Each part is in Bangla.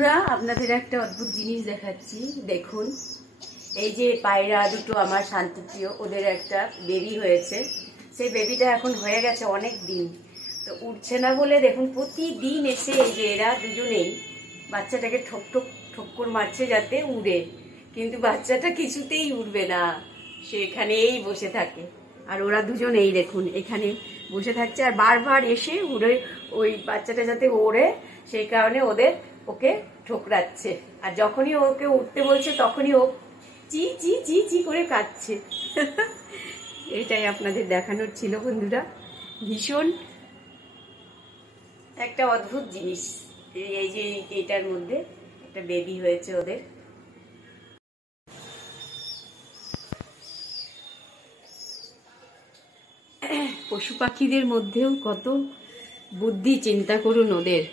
বন্ধুরা আপনাদের একটা অদ্ভুত জিনিস দেখাচ্ছি, দেখুন। এই যে পায়রা দুটো আমার শান্তিপ্রিয়, ওদের একটা বেবি হয়েছে। সেই বেবিটা এখন হয়ে গেছে অনেক দিন, তো উঠছে না বলে দেখুন প্রতিদিন এসে এই যে এরা দুজনেই বাচ্চাটাকে ঠক ঠক ঠক্কর মারছে যাতে উড়ে, কিন্তু বাচ্চাটা কিছুতেই উড়বে না, সে এখানেই বসে থাকে। আর ওরা দুজন এই দেখুন এখানে বসে থাকছে আর বারবার এসে উড়ে ওই বাচ্চাটা যাতে ওড়ে সেই কারণে ওকে ঠোকরাচ্ছে। আর যখনই ওকে উঠতে বলছে তখনই ও চি চি চি চি করে কাঁদছে। এটাই আপনাদের দেখানোর ছিল বন্ধুরা, ভীষণ একটা অদ্ভুত জিনিস। এই যে এটার মধ্যে একটা বেবি হয়েছে ওদের। পশু পাখিদের মধ্যেও কত বুদ্ধি, চিন্তা করুন। ওদের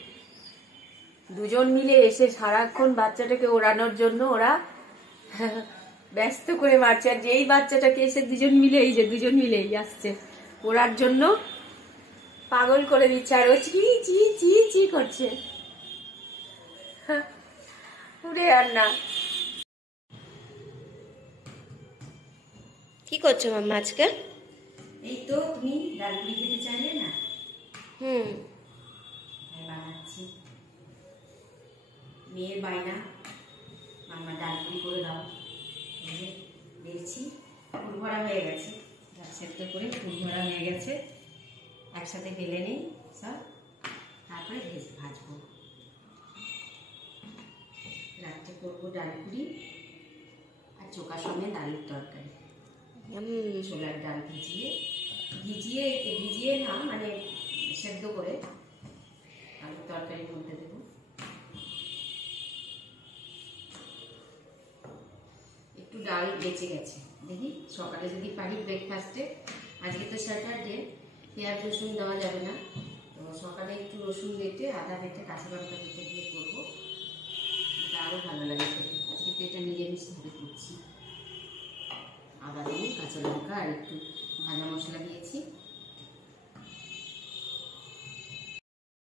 দুজন মিলে এসে সারাক্ষণ বাচ্চাটাকে ওড়ানোর জন্য ওরা ব্যস্ত করে মারছে। আর যেই বাচ্চাটাকে এসে দুজন মিলেই আসছে ওড়ার জন্য, পাগল করে দিচ্ছে। আর ও চি চি চি চি করছে, উড়ে আর না। কি করছো মাম্মা আজকে? এই তো তুমি ডালপুরি খেতে চাইলে না, বানাচ্ছি। মেয়ের বায়না, মাম্মা ডালপুরি করে দাও। দেখছি ফুল ভরা হয়ে গেছে, সেদ্ধ করে ফুল ভরা হয়ে গেছে। একসাথে ঢেলে নেই সব, তারপরে ভাজবো। রাত্রে করবো ডালপুরি আর চোখা সঙ্গে ডালের তরকারি। ছোলার ডাল ভিজিয়ে না, মানে সেদ্ধ করে আলুর তরকারির মধ্যে দেবো। একটু ডাল বেঁচে গেছে, দেখি সকালে যদি পারি ব্রেকফাস্টে। আজকে তো স্যাটারডে, পেঁয়াজ রসুন দেওয়া যাবে না, তো সকালে একটু রসুন বেটে, আদা বেটে, কাঁচা লঙ্কা বেটে দিয়ে করবো, এটা আরও ভালো লাগে খেতে। আজকে তো এটা নিরামিষভাবে করছি। আদা দিয়ে, কাঁচা লঙ্কা আর একটু ভাজা মশলা দিয়েছি।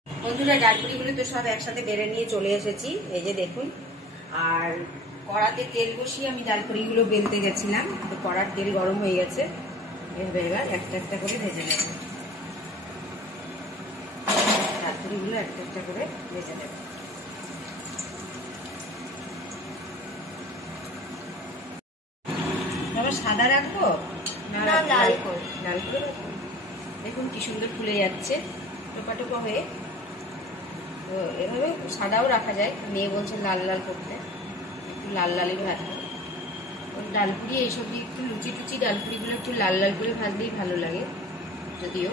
বন্ধুরা ডালপুরিগুলো তো সব একসাথে বেড়ে নিয়ে চলে এসেছি, এই যে দেখুন। আর কড়াতে তেল বসিয়ে আমি ডালপুরিগুলো বেলতে গেছিলাম, তো কড়ার তেল গরম হয়ে গেছে। এবার একটা একটা করে ভেজে নেব ডালপুরিগুলো, একটা একটা করে ভেজে নেব। সাদা রাখবো না লাল করে রাখবো? দেখুন কি সুন্দর ফুলে যাচ্ছে টোপা টোপা হয়ে। তো এভাবে সাদাও রাখা যায়, মেয়ে বলছে লাল লাল করতে, একটু লাল লালই ভাজবো। ডালপুরি এইসব দিয়ে একটু লুচি টুচি ডালপুরিগুলো একটু লাল লাল করে ভাজলেই ভালো লাগে। যদিও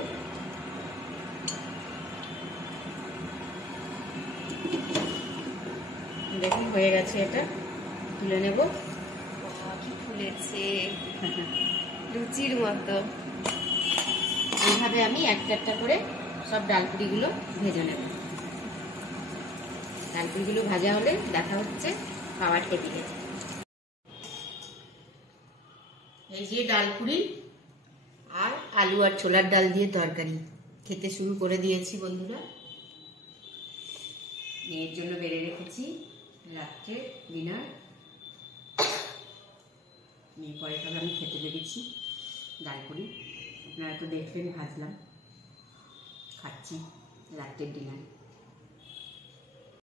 দেখুন হয়ে গেছে, এটা তুলে নেব। কি ফুলেছে লুচির মতো। এইভাবে আমি একটা একটা করে সব ডালপুরিগুলো ভেজে নেব। ডালপুরিগুলো ভাজা হলে দেখা হচ্ছে খাওয়ার টেবিলে। এই যে ডালপুরি আর আলু আর ছোলার ডাল দিয়ে তরকারি খেতে শুরু করে দিয়েছি বন্ধুরা। মেয়ের জন্য বেড়ে রেখেছি রাত্রে ডিনার। মেয়ে পরে খাবে, আমি খেতে লেগেছি ডালপুরি। আপনারা তো দেখলেন ভাজলাম, খাচ্ছি রাত্রের ডিনার।